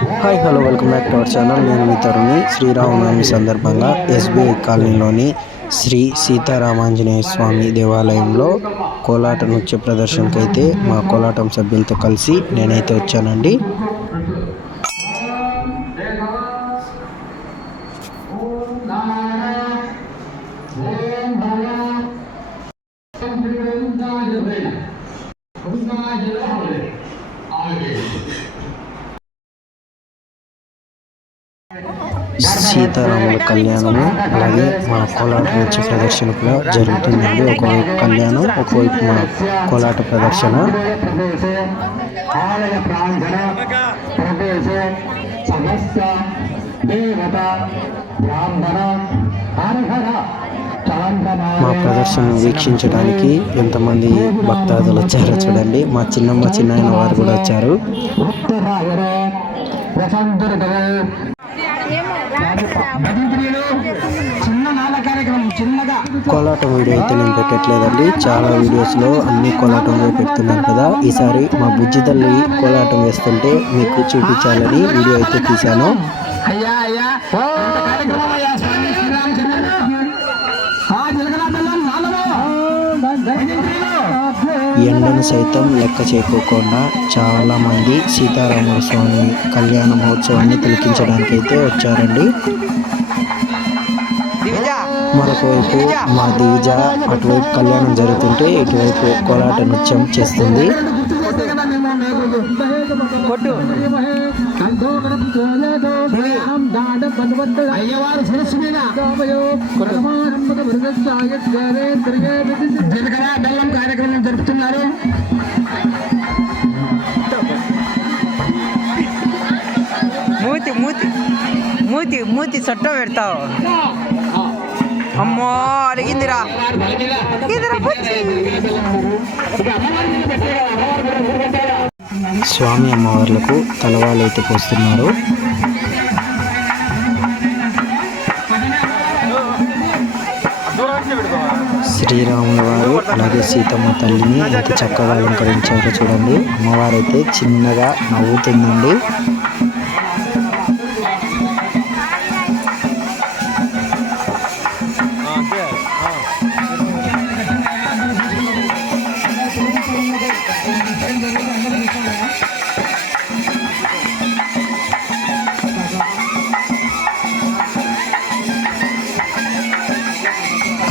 Hi hello welcome back to our channel నేను మీ తరుణి. శ్రీరామనవమి సందర్భంగా ఎస్బీఐ కాలనీలోని శ్రీ సీతారామాంజనేయ స్వామి దేవాలయంలో కోలాట నృత్య ప్రదర్శనకి అయితే మా కోలాటం సభ్యులతో కలిసి నేనైతే వచ్చానండి. సీతారాముల కళ్యాణము అలాగే మా కోలాట నృత్య ప్రదర్శన కూడా జరుగుతుందండి ఒకవైపు కళ్యాణం ఒకవైపు మా కోలాట ప్రదర్శన. మా ప్రదర్శనను వీక్షించడానికి ఎంతమంది భక్తాదులు వచ్చారో చూడండి. మా చిన్నమ్మ చిన్నాయన వారు కూడా వచ్చారు. కోలాటం వీడియో అయితే నేను పెట్టట్లేదండి. చాలా వీడియోస్లో అన్ని కోలాటం పెడుతున్నాను కదా. ఈసారి మా బుజ్జి తల్లి కోలాటం వేస్తుంటే మీకు చూపించాలని వీడియో అయితే తీశాను. ఎండను సైతం లెక్క చేయకోకుండా చాలా మంది సీతారాముల స్వామి కళ్యాణ మహోత్సవాన్ని తిలకించడానికి అయితే వచ్చారండి. మరొక వైపు మా దివిజ అటువైపు కళ్యాణం జరుగుతుంటే ఇటువైపు కోలాట నృత్యం చేస్తుంది. కొట్టు. అయ్యవారు సరస్సు మీద. జీలకర్ర బెల్లం కార్యక్రమం జరుపుతున్నారు. మూతి మూతి మూతి మూతి చుట్ట పెడతావు. అమ్మో అడిగిందిరా. స్వామి అమ్మవార్లకు తలవాళ్ళు అయితే పోస్తున్నారు. శ్రీరాముల వారు అలాగే సీతమ్మ తల్లిని ఎంత చక్కగా అలంకరించారో చూడండి. అమ్మవారైతే చిన్నగా నవ్వుతుందండి.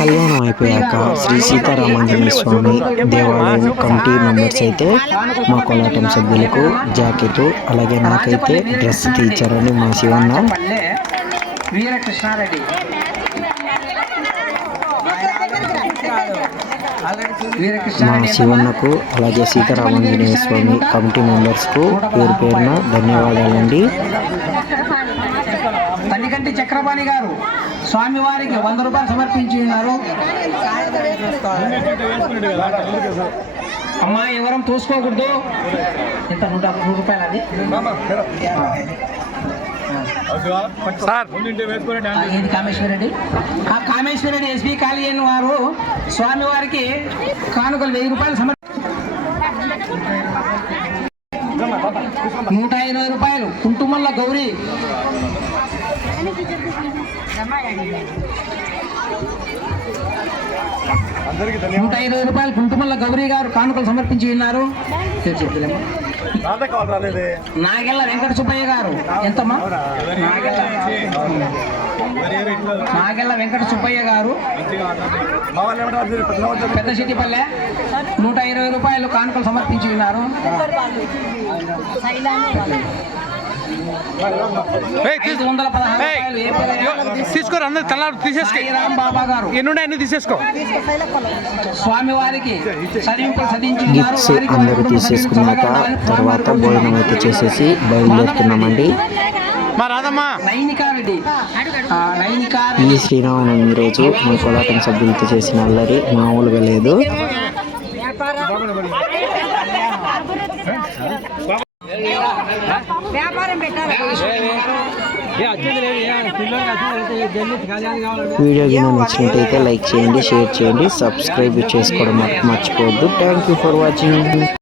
కళ్యాణం అయిపోయాక శ్రీ సీతారామాంజనేయ స్వామి దేవాలయం కమిటీ మెంబర్స్ అయితే మా కోలాటం సభ్యులకు జాకెట్ అలాగే నాకైతే డ్రెస్ తీర్చారని మా శివన్న. వీరకృష్ణారెడ్డి మా శివన్నకు అలాగే సీతారామాంజనేయ స్వామి కమిటీ మెంబర్స్కు పేరు పేరున ధన్యవాదాలండి. తల్లికంటి చక్రపాణి గారు. స్వామివారికి వంద రూపాయలు సమర్పించి ఉన్నారు అమ్మా ఎవరం చూసుకోకూడదు ఎంత? నూట నూరు రూపాయలు అది. కామేశ్వరరెడ్డి ఆ కామేశ్వరరెడ్డి? ఎస్బీ కాళీయన్ వారు స్వామివారికి కానుకలు వెయ్యి రూపాయలు సమర్ నూట ఇరవై రూపాయలు. కుంటుమల్ల గౌరీ. నూట ఇరవై రూపాయలు కుంటుమల్ల గౌరీ గారు కానుకలు సమర్పించి ఉన్నారు. నాగెల్ల వెంకట సుబ్బయ్య గారు. ఎంతమ్మా? నాగెల్ల. నాగెల్ల వెంకట సుబ్బయ్య గారు. పెద్ద సిట్టిపల్లె నూట ఇరవై రూపాయలు కానుకలు సమర్పించి ఉన్నారు? తీసుకోరు అందరు తల తీసేసుకో. సాయిరాం బాబా గారు. ఎన్నుండే అన్ని తీసేసుకో. స్వామి వారికి చదివింపులు చదివించి ఉన్నారు. గిఫ్ట్స్ అందరూ తీసేసుకున్నాక తర్వాత భోజనం అయితే చేసేసి బయలుదేరుతున్నామండి. మా ఈ శ్రీరామనవమి రోజు మా కోలాటం సభ్యులతో చేసిన అల్లరి మామూలుగా లేదు. వీడియో కింద నచ్చినట్టయితే లైక్ చేయండి షేర్ చేయండి సబ్స్క్రైబ్ చేసుకోవడం మర్చిపోవద్దు. Thank you for watching